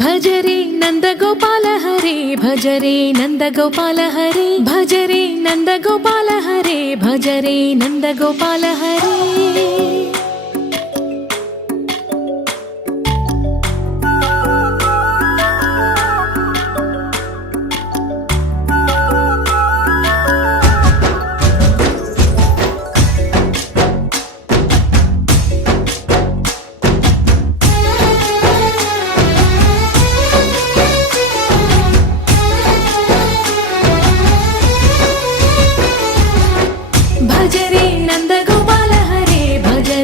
भजरे नंदगोपाल हरे भजरे नंदगोपाल हरे भजरे नंदगोपाल हरे भजरे नंदगोपाल हरे भजरे नंदगोपाल हरे भजरे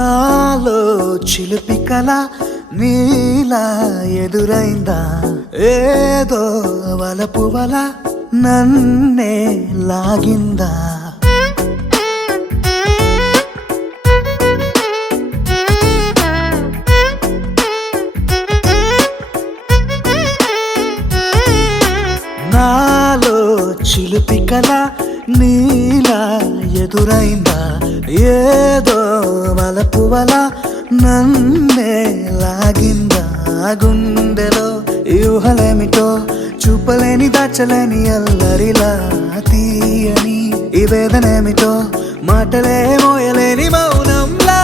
నాలో చిలిపి కల నీలా ఎదురైందా ఏదో వలపు వల నన్నే లాగిందా నాలో చిలిపి కల నీలా ఎదురైందా ఏదో వలపు వల నన్నే లాగిందా గుండెలో ఊహలేమిటో చూపలేని దాచలేని అల్లరిలా తీయని ఈ వేదనేమిటో మాటలే మోయలేని మౌనంలా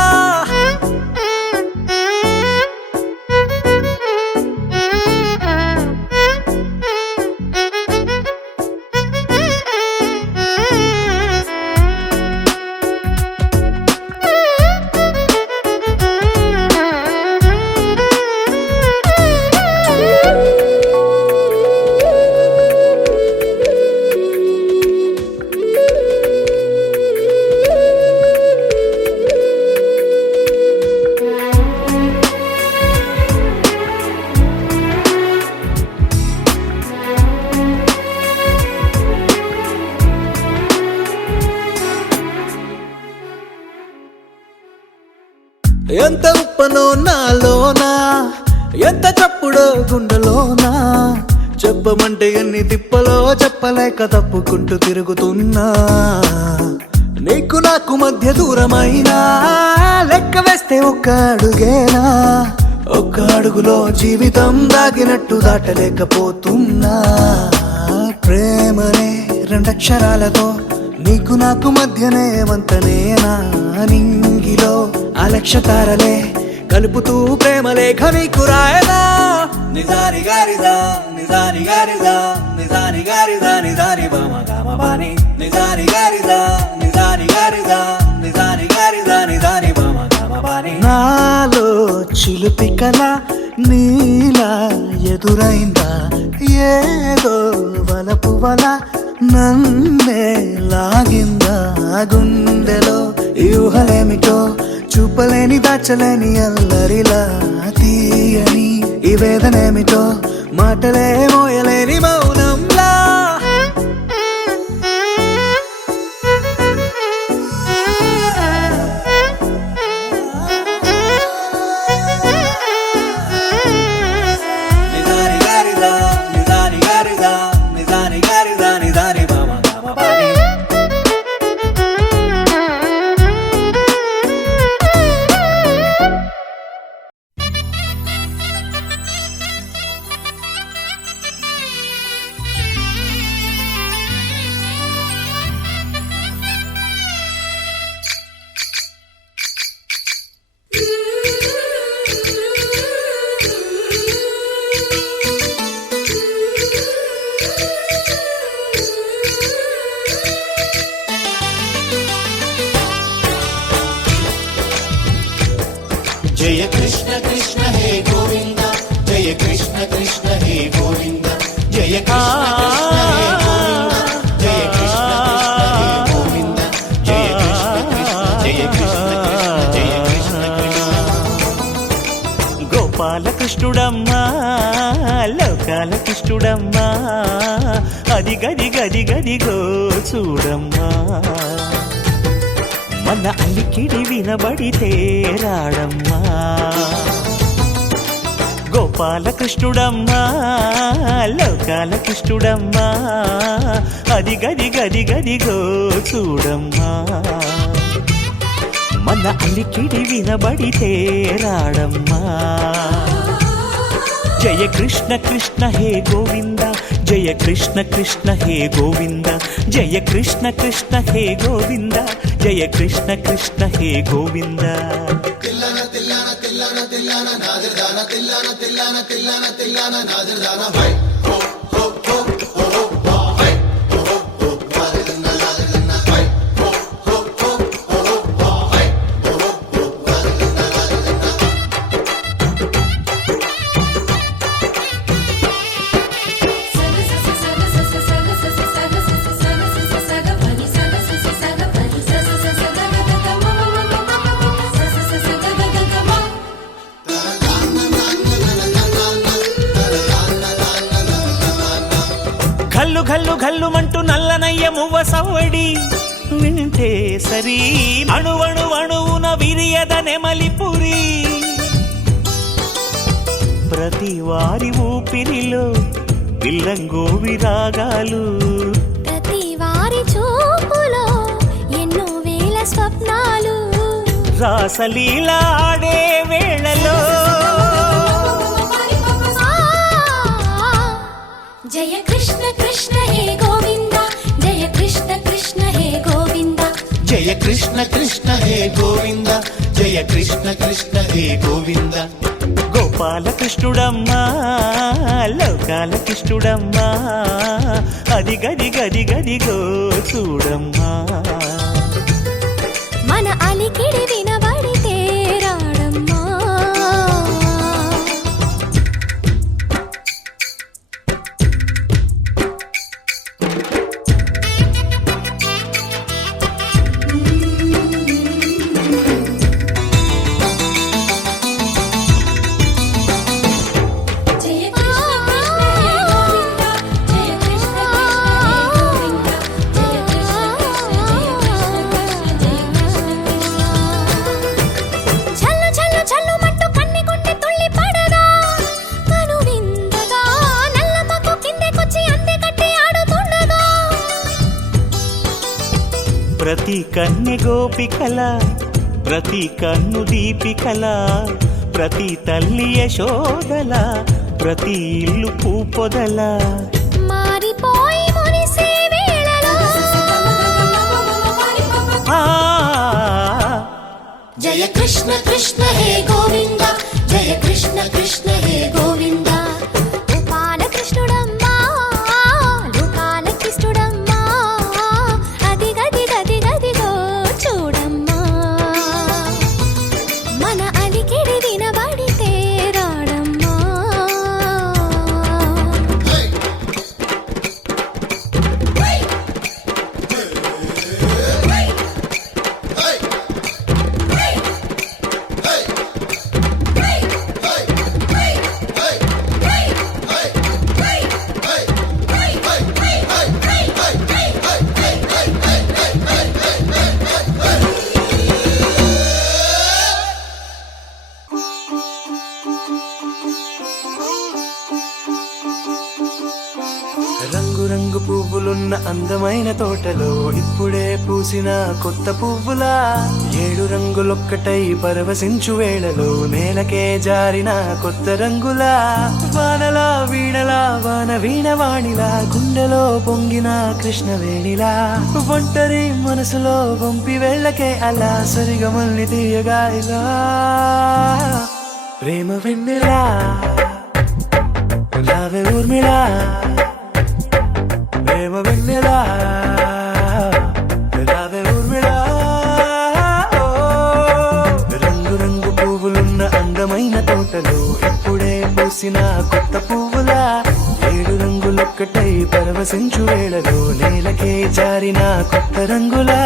ఎంత ఉప్పనో నాలోనా ఎంత చప్పుడో గుండెలోనా చెప్పమంటే ఎన్ని తిప్పలో చెప్పలేక తప్పుకుంటూ తిరుగుతున్నా నీకు నాకు మధ్య దూరమైనా లెక్క వేస్తే ఒక్క అడుగేనా ఒక్క అడుగులో జీవితం దాగినట్టు దాటలేకపోతున్నా ప్రేమనే రెండక్షరాలతో నీకు నాకు మధ్యనే వంతనేనా నింగిలో అలక్షతారలే కలుపుతూ ప్రేమ లేఖ నీకు రాయనా నిజాని గారిదా నిజాని గారిదా నిజాని గారిదా నిజాని బామ గామ బాని నిజాని గారిదా నిజాని గారిదా నిజాని గారిదా నిజాని బామ గామ బాని నాలో చిలిపి కల నీలా ఎదురైందా ఏదో వలపు వల నన్నే లాగిందా గుండెలో ఊహలేమిటో చూపలేని దాచలేని అల్లరిలా తీయని ఈ వేదనేమిటో మాటలే మోయలేని మౌనంలా నిజాని గారిదా నిజాని గారిదా నిజాని గారిదా నిజాని బామ గామ బాని जय कृष्ण कृष्ण हे गोविंद जय कृष्ण कृष्ण हे गोविंद जय कृष्ण कृष्ण हे गोविंद जय कृष्ण कृष्ण हे गोविंद जय कृष्ण कृष्ण जय कृष्ण कृष्ण गोपाल कृष्णुडम्मा लोकाल कृष्णुडम्मा अदि गदि गदि गदि गो చూడమ్మా మన అలికిడి వినబడితే రాడమ్మా గోపాల కృష్ణుడమ్మా లోకాల కృష్ణుడమ్మా అది గది గది గదిగో చూడమ్మా మన అలికిడి వినబడితే రాడమ్మా జయ కృష్ణ కృష్ణ హే గోవింద జయ కృష్ణ కృష్ణ హే గోవింద జయ కృష్ణ కృష్ణ హే గోవింద జయ కృష్ణ కృష్ణ హే గోవింద తిల్లన తిల్లన తిల్లన తిల్లన నాదిర్దాన తిల్లన తిల్లన తిల్లన తిల్లన నాదిర్దాన హై హో హో హో హో హో హై హో హో నాదిర్దాన నాదిర్దాన హై హో హో హో హో హై హో హో సగ ఘల్లు ఘల్లుమంటూ నల్లనయ్య మువ్వ సవ్వడి వింటే సరి అణువణువణువున విరియద నెమలిపురి ప్రతి వారి ఊపిరిలో పిల్లంగో విరాగాలు ప్రతి వారి చూపులో ఎన్నో వేల స్వప్నాలు రాసలీల ఆడే వేళలో జయ కృష్ణ కృష్ణ హే గోవింద జయ కృష్ణ కృష్ణ హే గోవింద జయ కృష్ణ కృష్ణ హే గోవింద జయ కృష్ణ కృష్ణ హే గోవింద గోపాలకృష్ణుడమ్మా లోకాల కృష్ణుడమ్మా అది గది గది గదిగో చూడమ్మా మన అలికిడి వినబడితే రాడమ్మా జయ కృష్ణ కృష్ణ హే గోవింద జయ కృష్ణ కృష్ణ జయ కృష్ణ కృష్ణ జయ కృష్ణ చల్లు చల్లు మంటూ కన్ని కొండి తుళ్ళి పడదా కను విందగా నల్లమ్మకు కిందకొచ్చి అందే కట్టి ఆడుతుండగా ప్రతి కన్నె గోపికల ప్రతి కన్ను దీపికల ప్రతి తల్లి యశోదల ప్రతి ఇల్లు పూపొదల మారిపోయి మురిసే వేళలో ఆ జయ కృష్ణ కృష్ణ హే గోవింద జయ కృష్ణ కృష్ణ హే గోవింద గోపాల కృష్ణుడమ్మా లోకాల కృష్ణుడమ్మా అది గది గది గదిగో చూడమ్మా మన అలికిడి వినబడితే రాడమ్మా రంగు రంగు పువ్వులున్న అందమైన తోటలో ఇప్పుడే పూసిన కొత్త పువ్వులా 7 రంగులొక్కటై పరవశించు వేళలో నేలకే జారిన కొత్త రంగులా వానలా వీణలా వాన వీణవాణిలా గుండెలో పొంగిన కృష్ణవేణిలా ఒంటరి మనసులో పంపి వెళ్ళకే అలా సరిగమల్ని తీయగా ఇలా ప్రేమ వెన్నెలా రావే ఊర్మిళా ప్రేమ వెన్నెలా రావే ఊర్మిళా రంగు రంగు పువ్వులున్న అందమైన తోటలో ఇప్పుడే పూసిన కొత్త పువ్వులా 7 రంగులొక్కటై పరవశించు వేళలో నేలకే జారిన కొత్త రంగులా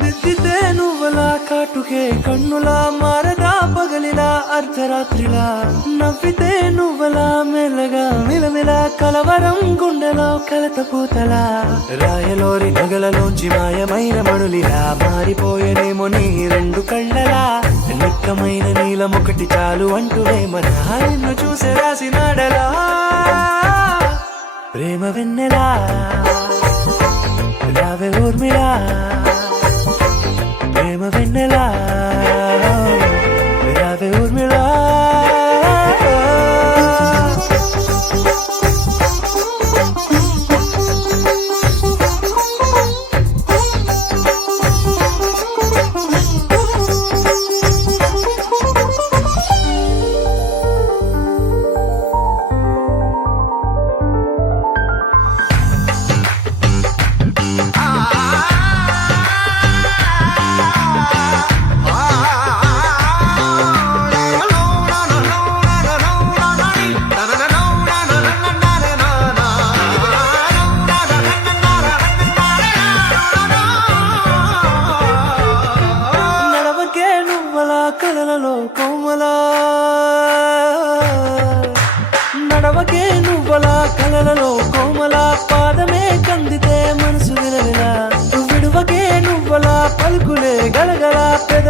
దిద్దితే నువ్వలా కాటుకే కన్నులా మారదా పగలిలా అర్ధరాత్రిలా నవ్వితే నువ్వలా మెల్లగా మిలమిలా కలవరం గుండెలో కలతపోతలా రాయలోరి నగలలోంచి మాయమైన మణులిలా మారిపోయేనేమో నీ 2 కళ్ళలా నిక్కమైన నీలమొకటి చాలు అంటూ వేమన నిన్ను చూసే రాసినాడలా ప్రేమ వెన్నెలా రావే ఊర్మిళా ప్రేమ వెన్నెలా రావే ఊర్మిళా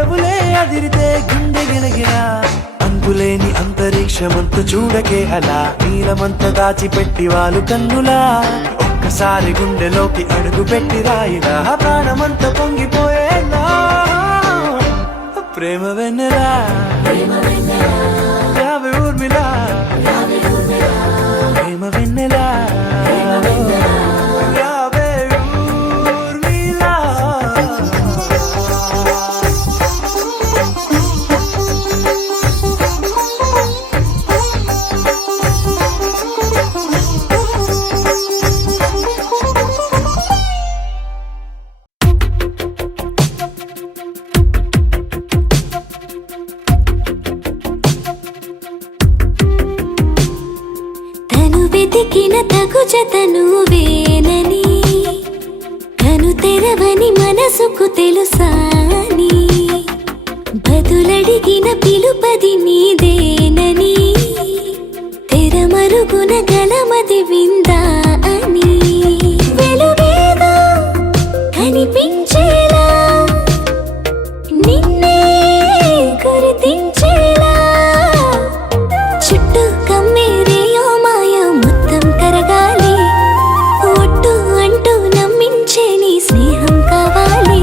పెదవులే అదిరితే గుండె గిలగిల అంతులేని అంతరిక్షమంత చూడకే అలా నీలమంత దాచిపెట్టి వాళ్ళు కన్నులా ఒక్కసారి గుండెలోకి అడుగు పెట్టి రాయిలా ప్రాణమంత పొంగిపోయేలా ప్రేమ వెన్నెలా యావే ఊర్మిళ ప్రేమ వెన్నెలా యావే ఊర్మిళ తను వెతికిన తగు జత నువ్వేనని కను తెరవని మనసుకు తెలుసాని బదులడిగిన పిలుపది నీదేనని తెరమరుగున గలమది విందా అని వెలుగేదో కనిపించేలా నిన్నే గుర్తించేలా చుట్టూ కమ్మేరేయో మాయ మొత్తం కరగాలి ఒట్టు అంటూ నమ్మించే నీ స్నేహం కావాలి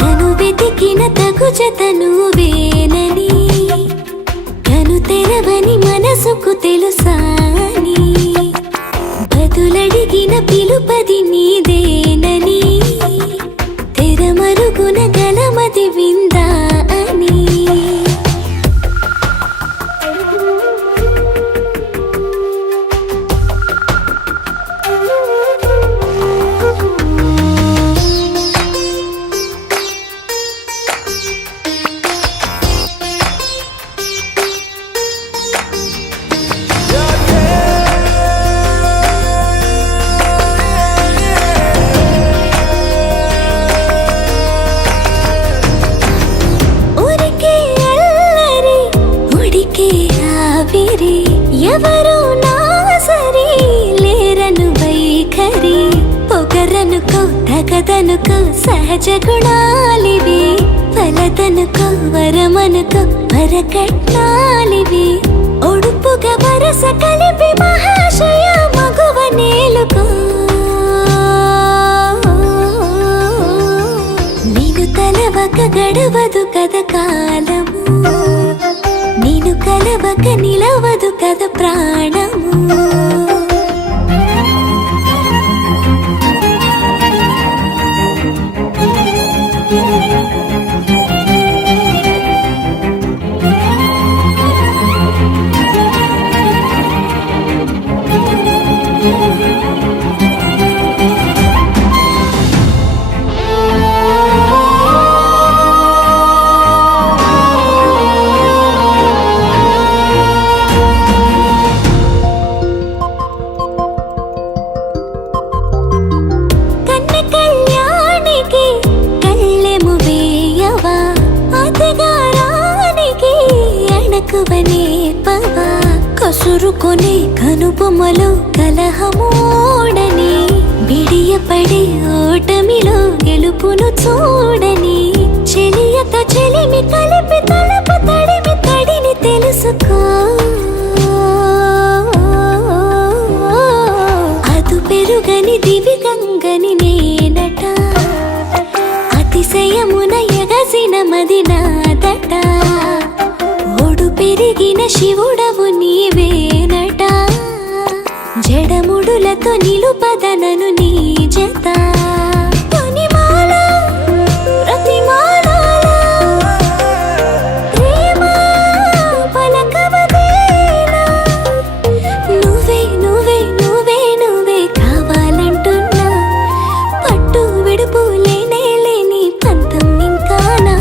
తను వెతికిన తగు జత నువ్వేనని కను తెరవని మనసుకు తెలుసాని బదులడిగిన పిలుపది నీదేనని తెరమరుగున గలమది విందా అని ఊరికే అల్లరి ఉడికే ఆవిరి ఎవరు నా సరి లేరను వైఖరి పొగరనుకో తగదనుకో సహజ గుణాలివి ఫలదనుకో వరమనుకో వరకట్నాలివి ఒడుపుగా వరస కలిపి మహాశయ మగువ నేలుకో నీను తలవక గడవదు కద కాలము నీను కలవక నిలవదు కద ప్రాణము కన్న కళ్యాణికి కళ్ళెము వేయవా అతగారానికి అణకువనే పవా కసురుకొనే కనుబొమ్మలో కలహమోడని బిడియపడే ఓటమిలో గెలుపును చూడని చెలియత చెలిమి కలిపి తలపు తడిమి తడిని తెలుసుకో అదు పెరుగని దివి గంగని నేనట అతిశయమున ఎగసిన మది నాదట ఒడు పెరిగిన శివుడవు నీవేనట జడముడులతో నిలుపదనను నీ జత తొనిమాల ప్రతిమాలాల ప్రేమ పలకవదేలా నువ్వే నువ్వే నువ్వే నువ్వే కావాలంటున్నా పట్టు విడుపు లేనే లేని పంతం ఇంకానా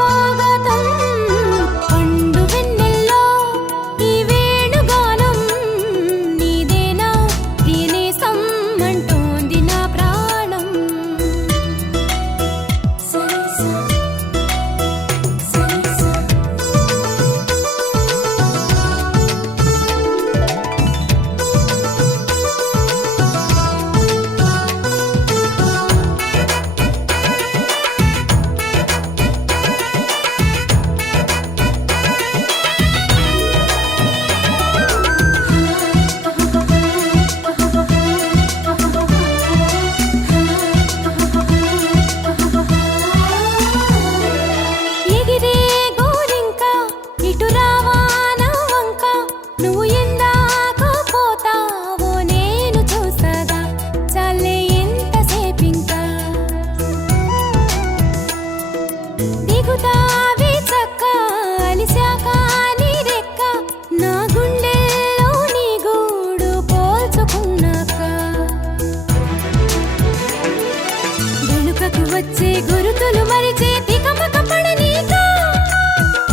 స్వాగతం పండు వెన్నెల్లో ఈ వేణుగానం నీదేనా ప్రియనేసం అంటోంది నా ప్రాణం సరిసా సరిసా ఎగిరే గోరింక ఇటు రావా నా వంక నువ్వు ఎందాకో పోతావో నేను చూసగా చాలే ఎంతసేపింకా దిగుతావి చక్క అలిశాక నీ రెక్క నా గుండెల్లో నీ గూడు పోల్చుకున్నాక వెనుకకు వచ్చే గురుతులు మరిచే తికమక పడనీక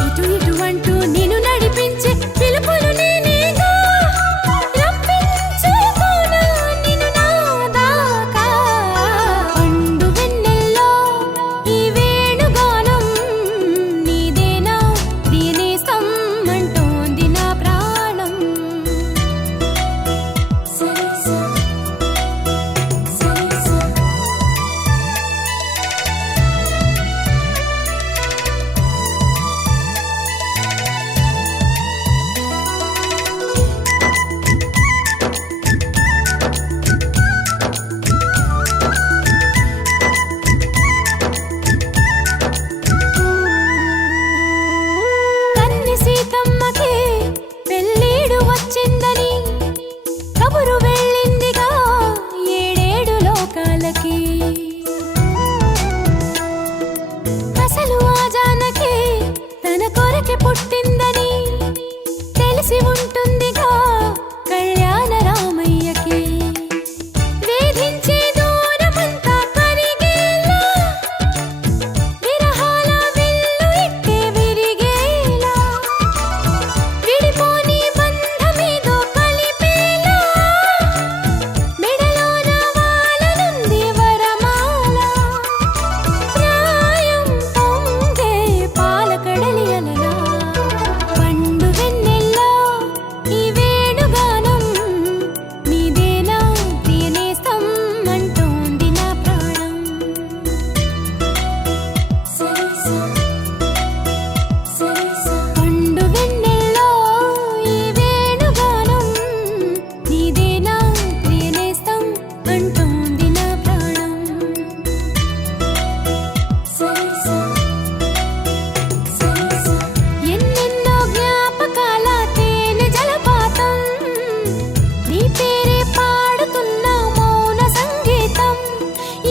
ఇటు ఇటు అంటూ నిన్ను నడిపించే పిలుపులు నేనేగా రప్పించుకోనా నిన్ను నా దాకా పండు వెన్నెల్లో ఈ వేణుగానం నీదేనా ప్రియనేసం అంటోంది నా ప్రాణం సరిసా సరిసా కన్ని సీతమ్మకి పెళ్ళీడు వచ్చిందని కబురు వెళ్ళిందిగా ఏడేడు లోకాలకి అసలు ఆ జానకి తన కొరకి పుట్టిందని తెలిసి ఉంటుందిగా కళ్యాణ రామయ్యకి వేధించే దూరమంతా కరిగేలా విరహాల విల్లు ఇట్టే విరిగేలా విడిపోని బంధమేదో కలిపేలా మెడలోన వాలనుంది వరమాల ప్రాయం పొంగే పాలకడలి అలలా పండు వెన్నెల్లో ఈ వేణుగానం నీదేనా ప్రియనేస్తం అంటోంది నా ప్రాణం సరిసా సరిసా పండు వెన్నెల్లో ఈ వేణుగానం నీదేనా ప్రియనేస్తం అంటోంది నా ప్రాణం సరిసా సరిసా ఎన్నెన్నో జ్ఞాపకాల తేనె జలపాతం నీ పేరే పాడుతున్న మౌన సంగీతం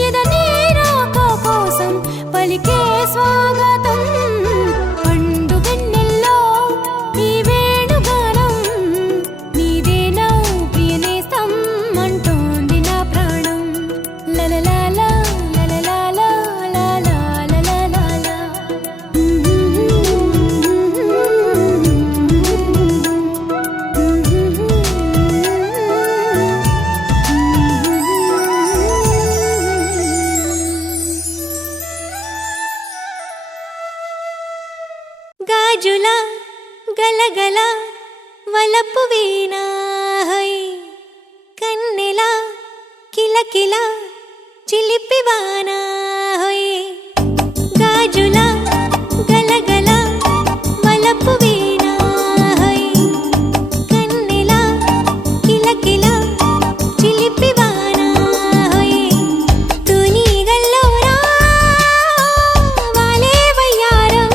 ఎదనే రాక కోసం పలికే స్వాగతం పండు వెన్నెల్లో ఈ వేణుగానం నీదేనా ప్రియనేస్తం అంటోంది నా ప్రాణం లలలాలా లలలాలా లాలా లలలాలా గాజుల గలగల వలపు వీణా హై కన్నెల కిలకిల చిలిపివానా హై గాజుల గలగల వలపు వీణా హై కన్నెల కిలకిల చిలిపివానా హై తుని గల్లోరా వాలే వయ్యారం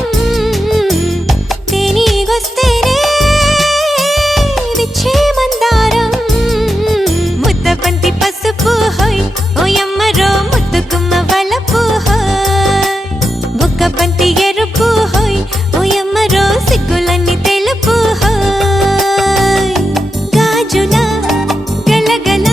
తెనిగొస్తేనే విచ్చే మందారం ముద్దబంతి పసుపు హోయ్ ఓయమ్మరో ముద్దుగుమ్మ వలపు హోయ్ బుగ్గబంతి ఎరుపు హోయ్ ఓయమ్మరో సిగ్గులన్నీ తెలుపు హోయ్ గాజుల గలగల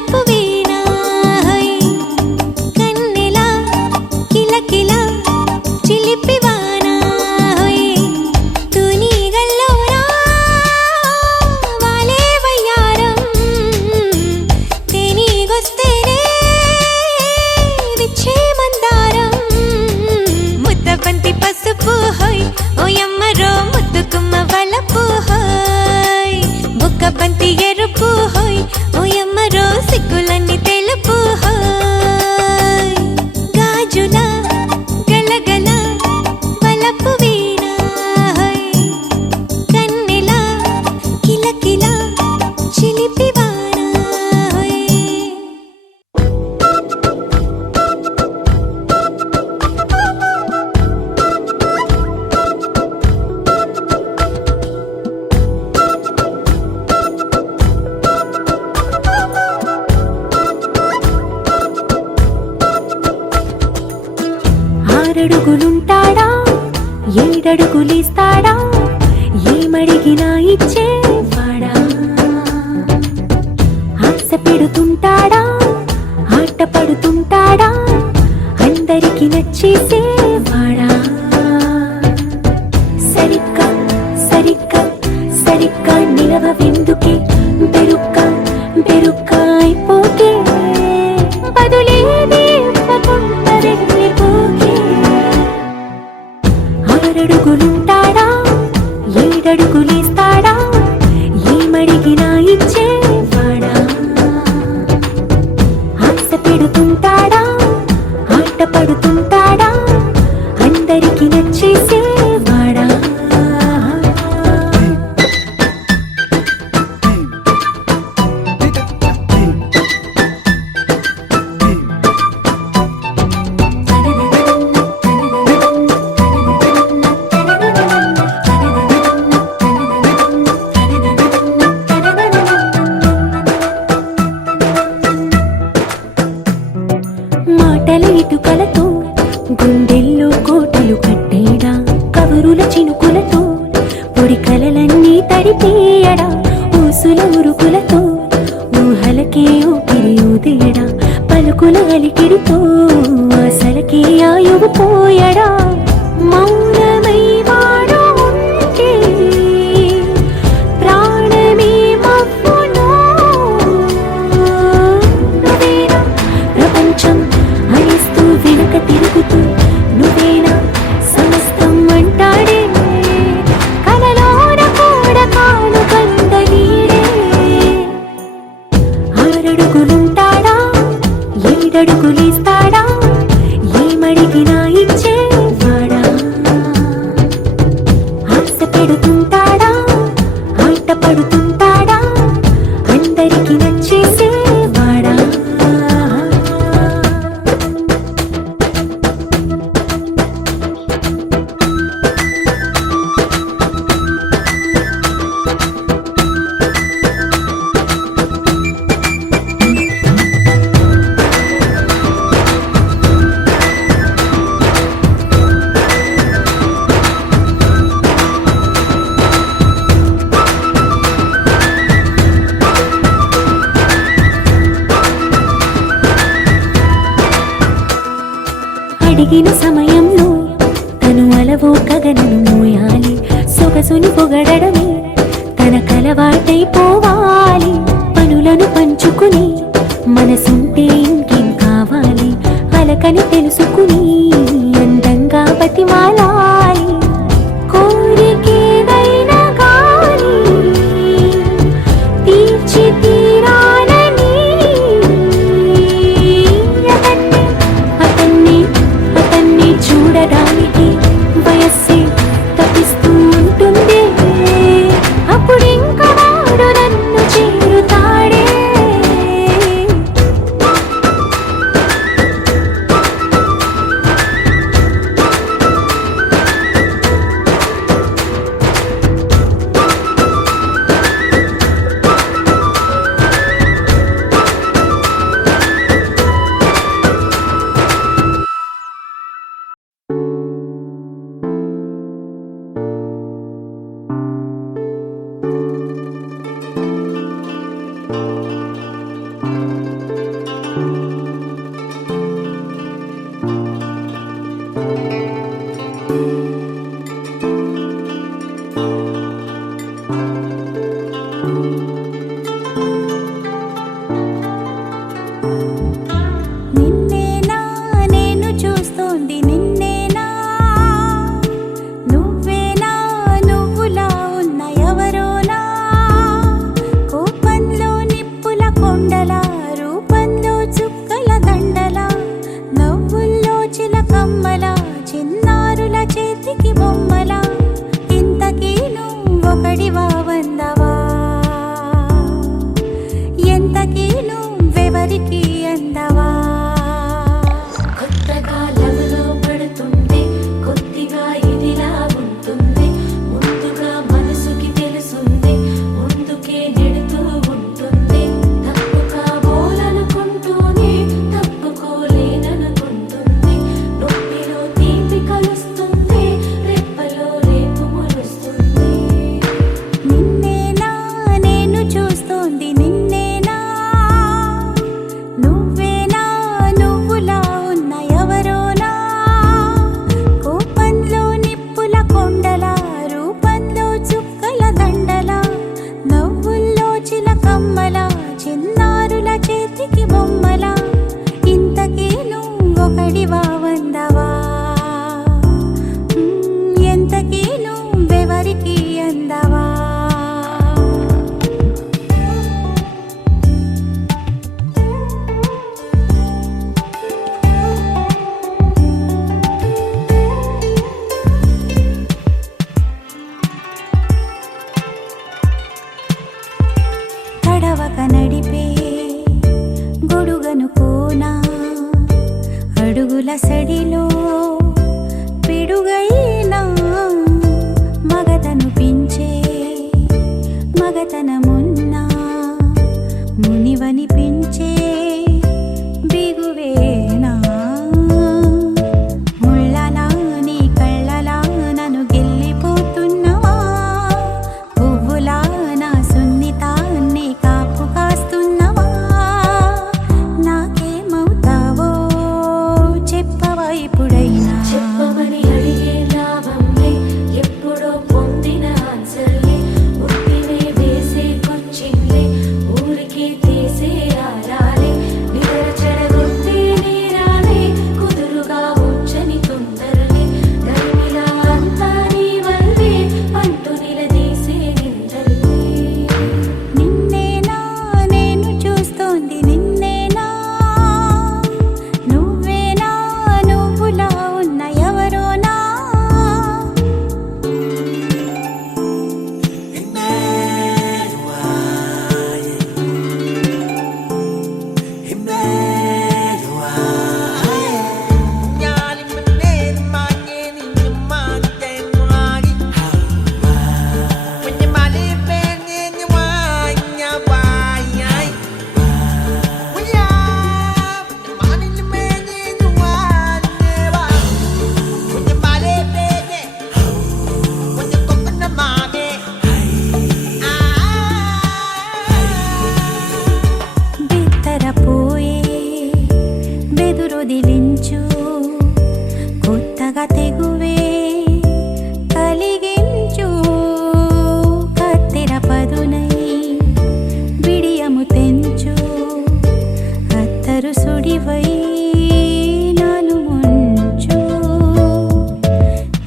వలపు వీణ హై కన్నెలా కిలకిల చిలిపివాన హై తునిగల్లోనా వాలే వయ్యారం తేనీగొస్తేనే విచ్చే మందారం ముద్దబంతి పసుపు హోయ్ ఓయమ్మరో ముద్దుకుమ్మ వలపు హోయ్ బుక్కబంతి ఎరుపు హోయ్ ఓయమ్మరో సిగ్గులన్నీ తెలుపు హోయ్ గాజుల గలగల వలపు వీణ హోయ్ కన్నెల కిలకిల చిలిపివాన హోయ్ ఆరడుగులుంటాడా ఏడడుగులిస్తాడా ఏమడిగినా ఇచ్చేవాడా ఆశ పెడుతుంటాడా ఆట పడుతుంటాడా అందరికి నచ్చేసేవాడా సరిగ్గా సరిగ్గా సరిగ్గా నిలవెందుకే బెరుక్క బెరుక్క అయిపోతే బదులేది ఇవ్వకుండా వెళ్ళిపోకే ఆరడుగులుంటాడా ఏడడుగులేస్తాడా ఏమడిగినా ఇచ్చేవాడా ఆశ పెడుతుంటాడా ఆట పడుతుంటాడా అందరికి నచ్చేసేవాడా మాటల ఇటుకలతో గుండెల్లో కోటలు కట్టేడా కవరుల చినుకులతో పొడి కలలన్నీ తడిపేయడా ఊసుల ఉరుకులతో ఊహలకే ఊపిరి ఊదేయడా పలుకుల అలికిడితో ఆశలకే ఆయువు పోయడా మౌనమై వాడు ఉంటే ప్రాణమే మబ్బునో నువ్వేనా ప్రపంచం అనిస్తూ వెనుక తిరుగుతూ నువ్వేనా సమస్తం అంటాడే కలలోన కూడా కాను కంద నీడే ఆరడుగులుంటాడా ఏడడుగులేస్తాడా ఏమడిగినా ఇచ్చేవాడా ఆశ పెడుతుంటాడా ఆట పడుతుంటాడా అందరికి నచ్చేసేవాడా అడిగిన సమయంలో తను అలవో గగనను మోయాలి సొగసుని పొగడమే తనకలవాటైపోవాలి పనులను పంచుకుని మనసుంటే ఇంకేం కావాలి అలకని తెలుసుకుని అందంగా బతిమాలాలి కోరికేదైనా గాని తీర్చి తీరాలని అతన్ని చూడడానికి వయస్సే తప్పిస్తూ ఉంటుంది అప్పుడింక వాడు నన్ను చేరుతాడే ఎవరికి అందవా కొత్తగా లవలో పడుతుంటే కొద్దిగా ఇదిలా ఉంటుంది ముందుగా మనసుకి తెలుసుంది ముందుకే నెడుతూ ఉంటుంది తప్పుకోవాలనుకుంటూనే తప్పుకోలేననుకుంటుంది నొప్పిలో తీపి కలుస్తుంది రెప్పలో రేపు మొలుస్తుంది నిన్నేనా నేను చూస్తోంది నిన్నేనా నువ్వేనా నువ్వులా ఉన్న ఎవరోనా కోపంలో నిప్పుల కొండల రూపంలో చుక్కల దండల నవ్వుల్లో చిలకమ్మల చిన్నారుల చేతికి బొమ్మల ఇంతకీ నువ్వొకడివా వందవా ఎంతకీ నువ్వెవరికి అందవా తడవక నడిపే గొడుగను కోనా అడుగుల సడిలో పిడుగైనా మగతను పించే మగతనమున్నా మునివని పించే బిగువేనా ముళ్ళలా నీ కళ్ళలా నన్ను గెల్లిపోతున్నవా పువ్వులా నా సున్నితాన్ని కాపు కాస్తున్నవా నాకేమవుతావో చెప్పవా ఇప్పుడైనా చెప్పమని అడిగే లాభంలే ఎప్పుడో పొందిన ఆన్సర్లే ఉత్తినే వేసే కొచ్చింగ్లే ఊరికే తీసే ఆరాలే నిద్ర చెడగొట్టే నేరాలే కుదురుగా ఉంచని తొందరలే ధర్మిలా అంతా నీ వల్లే అంటూ నిలదీసే నిందల్లే నిన్నేనా నేను చూస్తోంది నిన్నేనా నువ్వేనా నువ్వులా ఉన్న ఎవరోనా బిత్తరపోయే బెదురొదిలించు కొత్తగా తెగువే కలిగించు కత్తెర పదునై బిడియము తెంచు అత్తరు సుడివై నాను ముంచు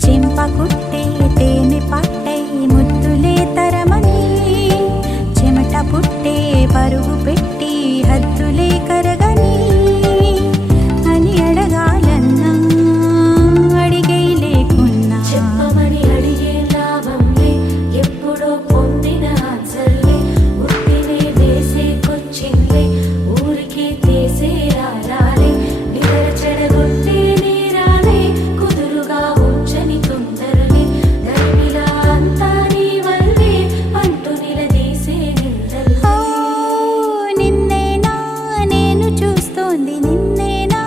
చెంప కుట్టే తేనె పట్టై ముద్దులే తరమని చెమట పుట్టే పరుగు పెట్టి హద్దులే కరగని అని అడగాలన్నా అడిగే లేకున్నా చెప్పమని అడిగే లాభంలే ఎప్పుడో పొందిన ఆన్సర్లే ఉత్తినే వేసే కొచ్చింగ్లే ఊరికే తీసే ఆరాలే నిద్ర చెడగొట్టే నేరాలే కుదురుగా ఉంచని తొందరలే ధర్మిలా అంతా నీ వల్లే అంటూ నిలదీసే నిందల్లే నిన్నేనా నేను చూస్తోంది నిన్నేనా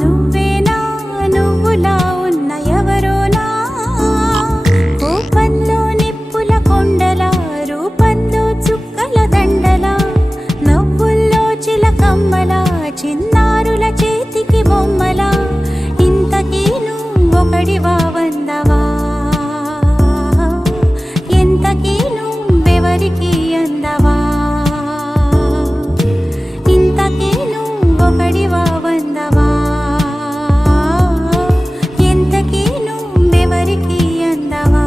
నువ్వేనా నువ్వులా ఉన్న ఎవరోనా కోపంలో నిప్పుల కొండల రూపంలో చుక్కల దండల నవ్వుల్లో చిలకమ్మల చిన్నారుల చేతికి బొమ్మల ఇంతకీ నువ్వొకడివా వందవా ఎంతకీ నువ్వెవరికి అందవా ఇంతకీ నువ్వొకడివా వందవా ఎంతకీ నువ్వెవరికి అందవా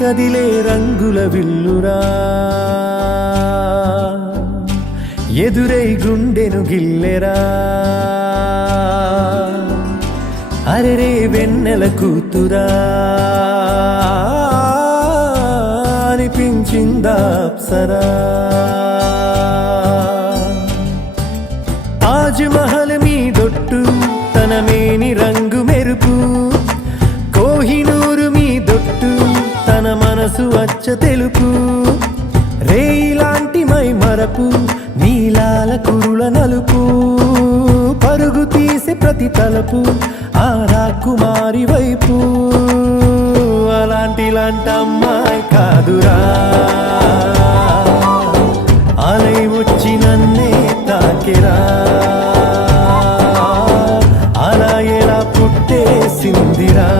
కదిలే రంగుల విల్లురా ఎదురై గుండెను గిల్లెరా అరెరే వెన్నెల కూతురా అనిపించిందా అప్సరా తాజ్ మహల్ మీ దొట్టు తన మేని రంగు మెరుపు కోహినూరు మీ దొట్టు తన మనసు అచ్చ తెలుపు రేయిలాంటి మై మరపు నీలాల కురుల నలుపు పరుగు తీసే ప్రతి తలపు ఆ రాకుమారి వైపు అలాంటి అమ్మాయి కాదురా అలై వచ్చి నన్నే తాకిరా అలా ఎలా పుట్టేసిందిరా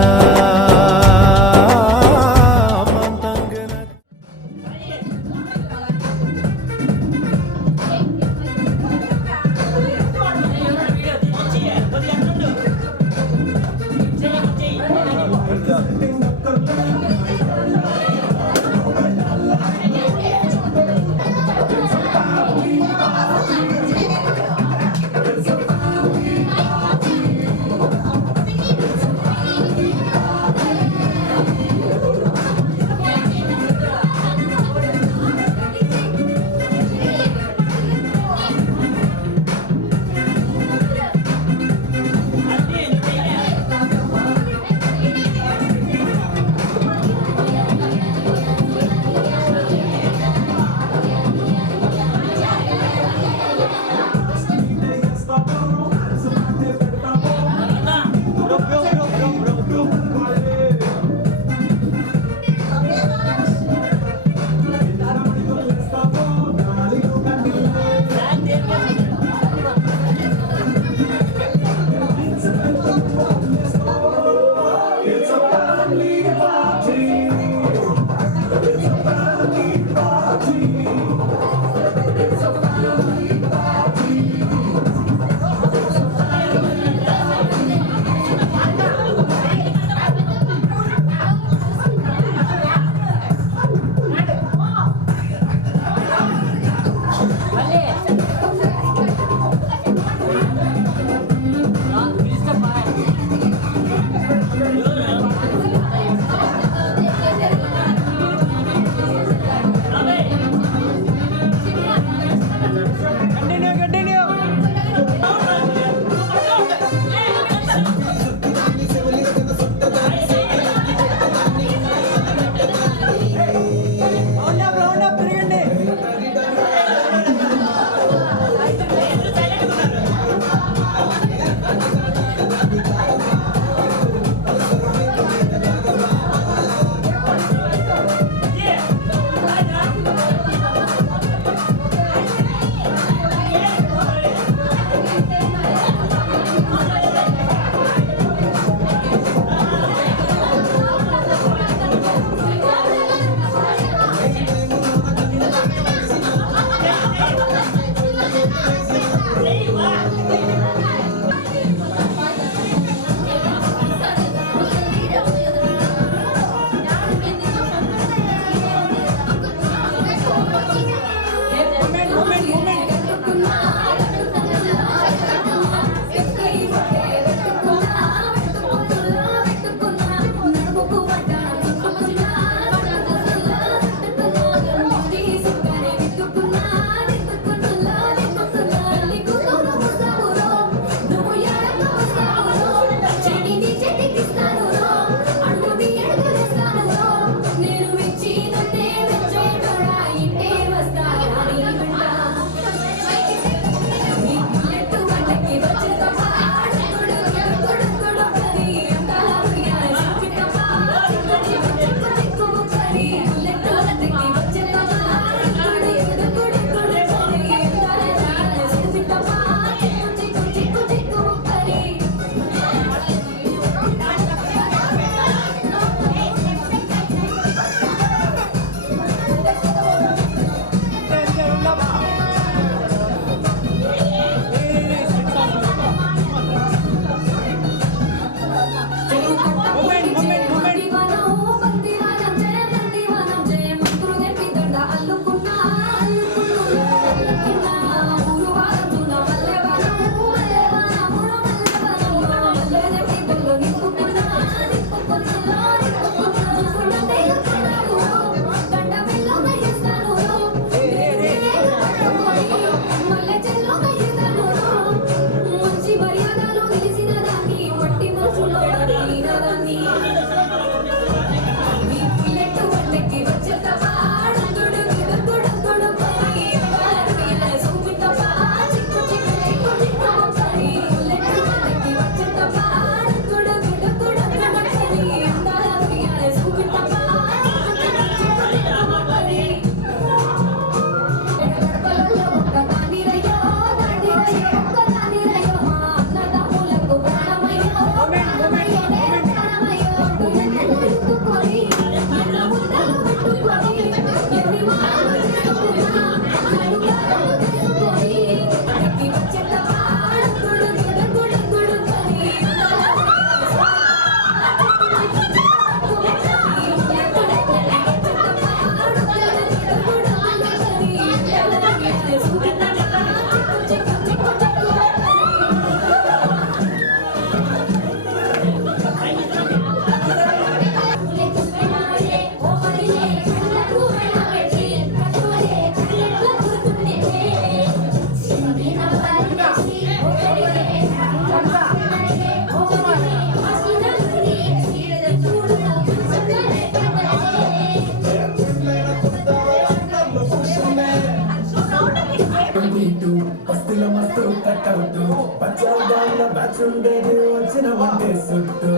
పచ్చళ్ళ బ్యాచ్ ఉండేది వచ్చిన వంటే సుట్టు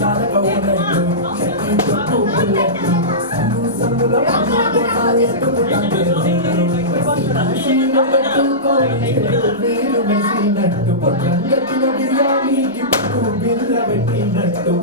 చాలక ఉన్నట్టు చుట్టూ బుల్లెట్ సందులో వీలు మెసినట్టు పొట్టంగట్టిన బిర్యానీకి పట్టు బిల్ల పెట్టినట్టు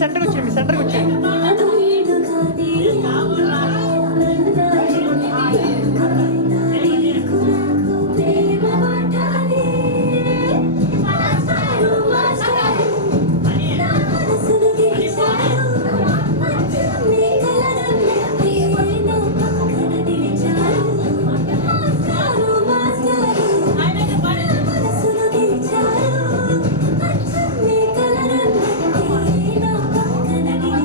సెంటర్కి వచ్చేయండి, సెంటర్కి వచ్చేయండి. Thank you.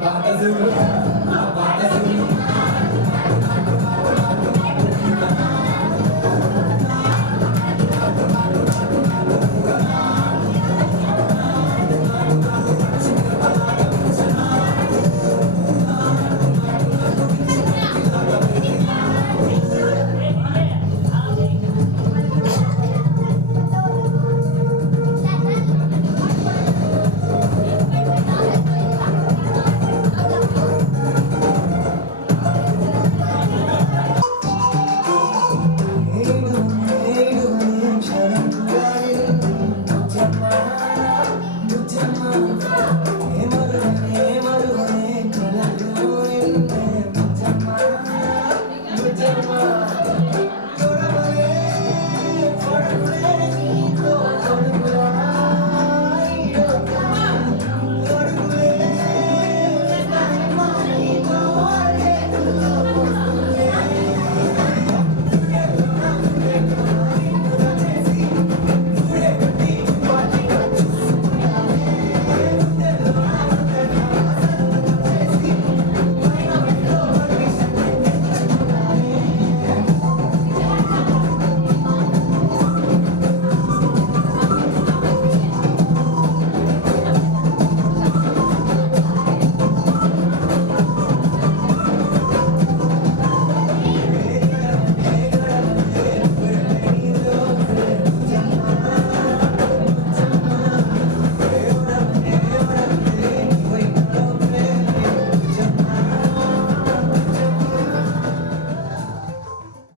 Patas